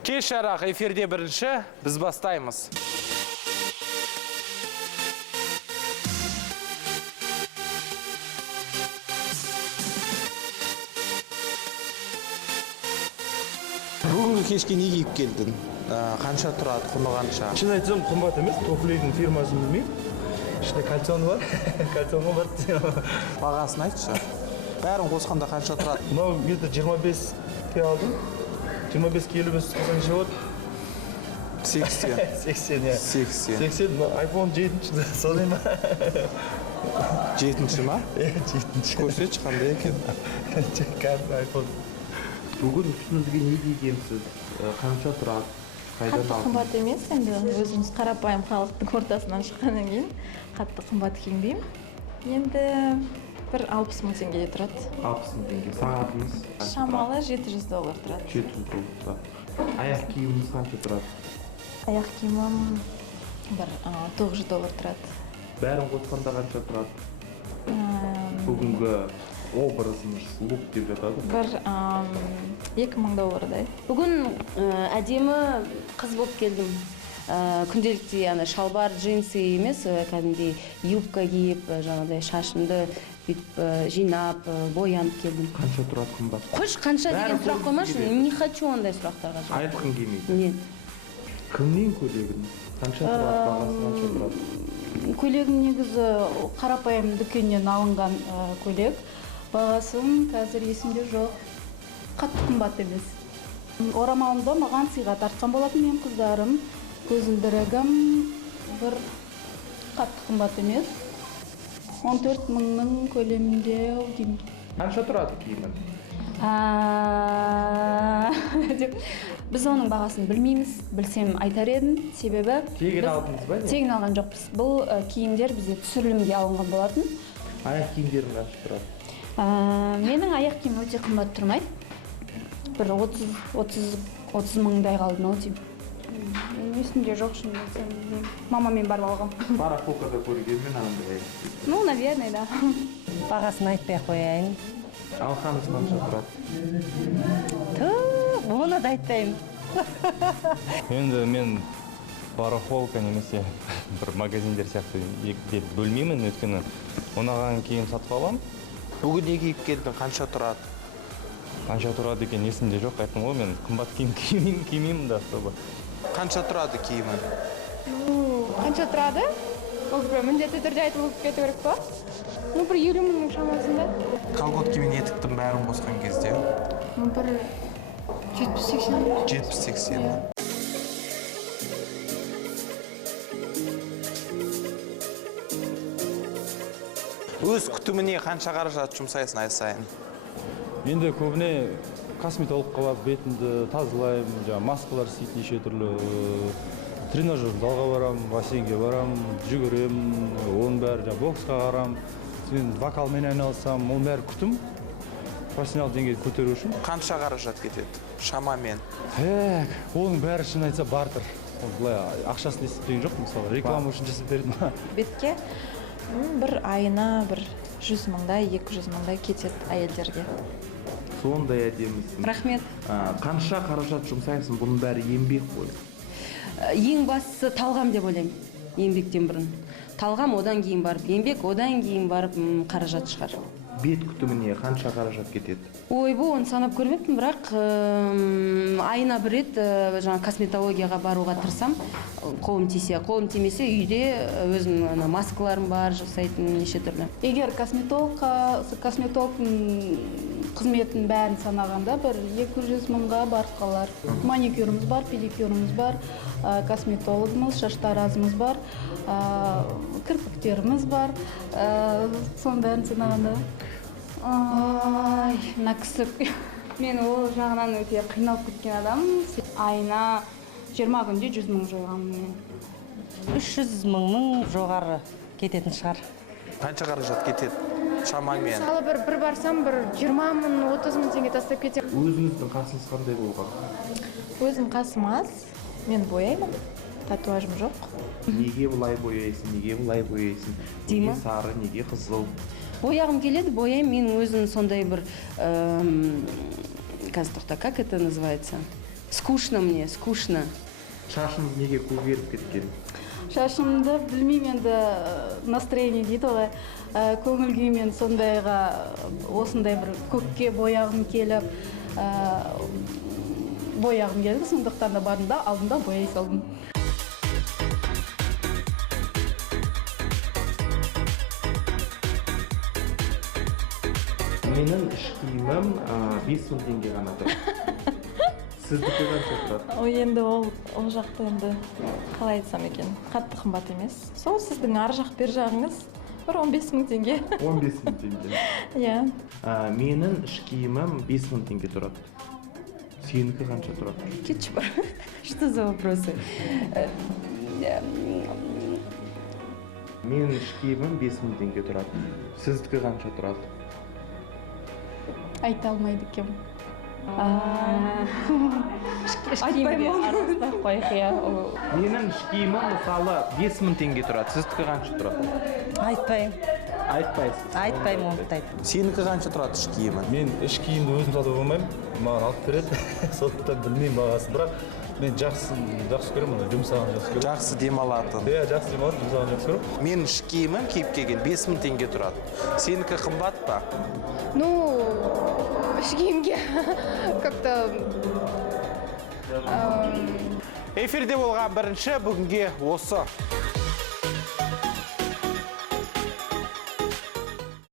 Кеш жарақ эфирде бірінші, біз бастаймыз. Бүгінгі кешке не киіп келдің? Қанша тұрады, құны қанша? Шын айтсам, қымбат емес, топлейдің фирмасын білмеймін. Ішінде кальцоны бар, кальцоны бар. Бағасын айтшы. Бәрін қосқанда қанша тұрады? Мынау метр 25-ке алдым. 25-ке 55 қосқан шығады. 80. 80, иә. 80. 80, iPhone 7-ші, сондай ма? 7-ші ма? 7-ші. Көрсетші қандай екен? Кәдімгі iPhone. Бүгін үстіңізге не кигенсіз? Қанша тұрады? Қатты қымбат емес, енді өзіміз қарапайым халықтың ортасынан шыққаннан кейін қатты қымбат киінбеймін. Енді бір 60 мың теңге тұрады. 60 мың теңге. Сағатыңыз? Шамалы $700 тұрады. $700. Аяқ киіміңіз қанша тұрады? Аяқ киімім бір $900 тұрады. Бәрін қосқанда қанша тұрады? Бүгінгі образыңыз лук деп жатады? Бір $2000-дай. Бүгін әдемі қыз болып келдім. Күнделікті шалбар, джинсы емес, кәдімгідей юбка киіп, жаңағыдай шашымды жинап, боянып келдім. Қанша тұрады қымбат? Қош, қанша деген сұрақ қоймашы, не хочу ондай сұрақтарға жауап. Айтқың келмейді? Нет. Кімнен көйлегін? Қанша тұрады, бағасы қанша тұрады? Көйлегім негізі қарапайым дүкеннен алынған көйлек. Бағасын қазір есімде жоқ. Қатты қымбат емес. Орамалымды маған сыйға тартқан болатын мен қыздарым. Көзілдірігім бір қатты қымбат емес. 14 мыңның көлемінде деймін. Қанша тұрады киімін? Біз оның бағасын білмейміз, білсем айтар едім, себебі Тегін алдыңыз ба? Тегін алған жоқпыз. Бұл киімдер бізде түсірілімге алынған болатын. Аяқ киімдерің қанша тұрады? Менің аяқ киім өте қымбат тұрмайды. Бір 30 мыңдай қалды ау деймін. Есімде жоқ шын білсем. Мамамен барып алғам. Барахолкада көргенмен андай. Ну, наверное, да. Бағасын айтпай қояйын. Алқаңыз қанша тұрады? Оны да айтпаймын. Енді мен барахолка немесе бір магазиндер сияқты деп бөлмеймін, өйткені ұнаған киім сатып аламын. Бүгін не киіп келдің, қанша тұрады? Қанша тұрады екен есімде жоқ, айттым ғой, мен қымбат киім кимеймін да особо. Қанша тұрады киімін? Қанша тұрады? Ол бір міндетті түрде айтылып кету керек па? Ну, бір 50 мыңның шамасында. Колготкемен етіктің бәрін қосқан кезде? Бір 70-80. 70-80 мың. Өз күтіміне қанша қаражат жұмсайсың ай сайын? Енді көбіне косметологқа барып бетімді тазалаймын, маскалар істейді неше түрлі. Тренажер залға барам, бассейнге барам, жүгірем, оның бәрі боксқа қарам. Мен вокалмен айналысам, оның бәрі күтім. Профессионал деңгейді көтеру үшін. Қанша қаражат кетеді? Шамамен. Оның бәрі шын айтса бартер. Бұлай ақшасын есептеген жоқ, мысалы реклама үшін жасап береді ма? Бетке бір айына бір 100 мыңдай, 200 мыңдай кетеді әйелдерге. Сондай әдемісің. Рахмет. Қанша қаражат жұмсайсың, бұның бәрі еңбек қой. Ең бастысы талғам деп ойлаймын, еңбектен бұрын. Талғам одан кейін барып, еңбек одан кейін барып қаражат шығар. Бет күтіміне қанша қаражат кетеді? Ойбу, оны санап көрмеппін, бірақ айына бір рет косметологияға баруға тырысам. Қолым тимесе үйде өзім маскаларым бар, жасайтын неше түрлі. Егер косметологтың қызметін бәрін санағанда бір 200 мыңға барып қалар. Маникюріміз бар, педикюріміз бар, косметологымыз, шаштаразымыз бар, кірпіктеріміз бар. Соның бәрін санағанда. Мына кісі, мен ол жағынан өте қиналып кеткен адам. Айына 20 күнде 100 мың жойғам мен. 300 мыңның жоғары кететін шығар. Қанша қаражат кетеді? Шамамен. Мысалы бір барсам, бір 20 мың, 30 мың теңге тастап кетем. Өзіңіздің қасыңыз қандай болған? Өзім қасым аз, мен бояймын, татуажым жоқ. Неге бұлай бояйсың, неге бұлай бояйсың? Неге сары, неге қызыл? Бояғым келеді, бояйм, мен өзім сондай бір, қазір тоқта, как это называется? Скучно мне, скучно. Шашыңыз неге көгеріп кеткен? Шашымды білмеймін енді настроение дейді ғой. Көңіл күймен сондайға осындай бір көкке бояғым келіп, сондықтан да бардым да алдым да бояй салдым. Менің іш киімім 5000 теңге ғана тұр. Сіздікі қанша тұрады? Ой, енді ол жақта енді қалай айтсам екен, қатты қымбат емес. Сол сіздің ар жақ бер жағыңыз бір 15.000 теңге. 15.000 теңге. Иә. Менің іш киімім 5000 теңге тұрады. Сенікі қанша тұрады? Кетші бар. Что за вопросы? Менің іш киімім 5000 теңге тұрады. Сіздікі қанша тұрады? Айта алмайды екем. Айтпаймын арастап қойық, иә. Менің іш киімім мысалы 5000 теңге тұрады. Сіздікі қанша тұрады? Айтпаймын. Айтпайсыз. Айтпаймын ондайды. Сенікі қанша тұрады іш киімі? Мен іш киімді өзім сатып алмаймын, маған алып береді. Сондықтан білмеймін бағасын, бірақ мен жақсы көремін, жұмсағанды жақсы көремін. Жақсы демалатын. Иә, жақсы демалатын, жұмсағанды жақсы көремін. Менің іш киімім киіп келген 5000 теңге тұрады. Сенікі қымбат па? Ну, іш киімге как-то Эфирде болған бірінші бүгінге осы.